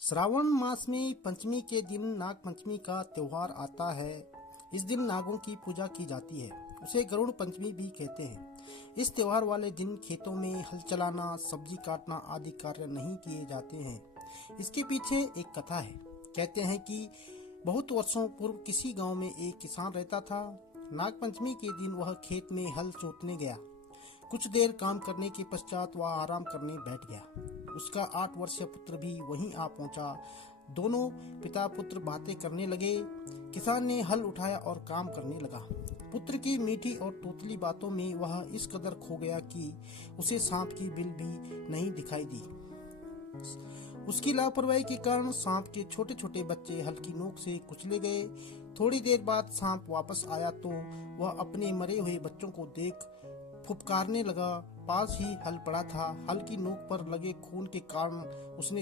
श्रावण मास में पंचमी के दिन नाग पंचमी का त्योहार आता है। इस दिन नागों की पूजा की जाती है। उसे गरुड़ पंचमी भी कहते हैं। इस त्योहार वाले दिन खेतों में हल चलाना, सब्जी काटना आदि कार्य नहीं किए जाते हैं। इसके पीछे एक कथा है। कहते हैं कि बहुत वर्षों पूर्व किसी गांव में एक किसान रहता था। नाग पंचमी के दिन वह खेत में हल जोतने गया। कुछ देर काम करने के पश्चात वह आराम करने बैठ गया। उसका 8 वर्षीय पुत्र भी वहीं आ पहुंचा। दोनों पिता पुत्र बातें करने लगे। किसान ने हल उठाया और काम करने लगा। पुत्र की मीठी और तोतली बातों में वह इस कदर खो गया कि उसे सांप की बिल भी नहीं दिखाई दी। उसकी लापरवाही के कारण सांप के छोटे छोटे बच्चे हल की नोक से कुचले गए। थोड़ी देर बाद सांप वापस आया तो वह अपने मरे हुए बच्चों को देख फुफकारने लगा। पास ही हल पड़ा था। हल की नोक पर लगे खून के कारण उसने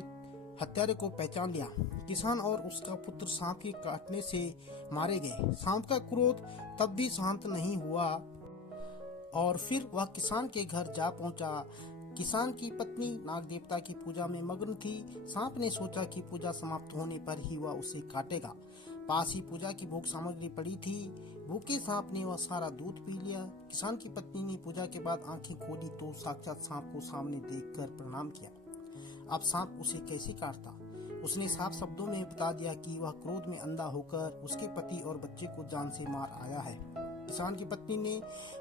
हत्यारे को पहचान लिया। किसान और उसका पुत्र सांप के काटने से मारे गए। सांप का क्रोध तब भी शांत नहीं हुआ और फिर वह किसान के घर जा पहुंचा। किसान की पत्नी नाग देवता की पूजा में मग्न थी। सांप ने सोचा कि पूजा समाप्त होने पर ही वह उसे काटेगा। पास ही पूजा की भोग सामग्री पड़ी थी। भूखे सांप ने वह सारा दूध पी लिया। किसान की पत्नी ने पूजा के बाद आंखें खोली तो साक्षात सांप को सामने देखकर प्रणाम किया। अब सांप उसे कैसे काटता? उसने साफ शब्दों में बता दिया कि वह क्रोध में अंधा होकर उसके पति और बच्चे को जान से मार आया है। किसान की पत्नी ने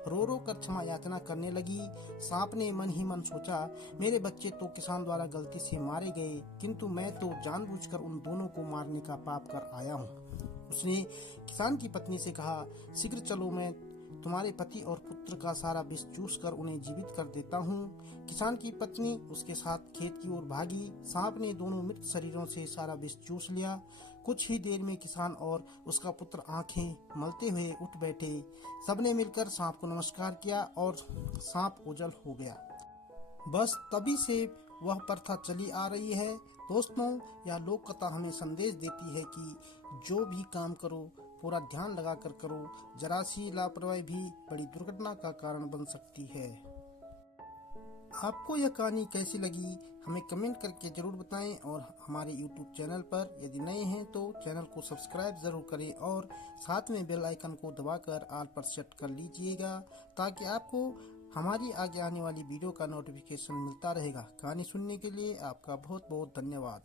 रो रो कर क्षमा याचना करने लगी। सांप ने मन ही मन सोचा, मेरे बच्चे तो किसान द्वारा गलती से मारे गए, किंतु मैं तो जानबूझकर उन दोनों को मारने का पाप कर आया हूँ। उसने किसान की पत्नी से कहा, शीघ्र चलो, मैं तुम्हारे पति और पुत्र का सारा विष चूस कर उन्हें जीवित कर देता हूँ। किसान की पत्नी उसके साथ खेत की ओर भागी। सांप ने दोनों मृत शरीरों से सारा विष चूस लिया। कुछ ही देर में किसान और उसका पुत्र आंखें मलते हुए उठ बैठे। सबने मिलकर सांप को नमस्कार किया और सांप ओझल हो गया। बस तभी से वह प्रथा चली आ रही है। दोस्तों, यह लोक कथा हमें संदेश देती है कि जो भी काम करो पूरा ध्यान लगा कर करो। जरा सी लापरवाही भी बड़ी दुर्घटना का कारण बन सकती है। आपको यह कहानी कैसी लगी हमें कमेंट करके जरूर बताएं और हमारे YouTube चैनल पर यदि नए हैं तो चैनल को सब्सक्राइब जरूर करें और साथ में बेल आइकन को दबाकर ऑल पर सेट कर लीजिएगा ताकि आपको हमारी आगे आने वाली वीडियो का नोटिफिकेशन मिलता रहेगा। कहानी सुनने के लिए आपका बहुत बहुत धन्यवाद।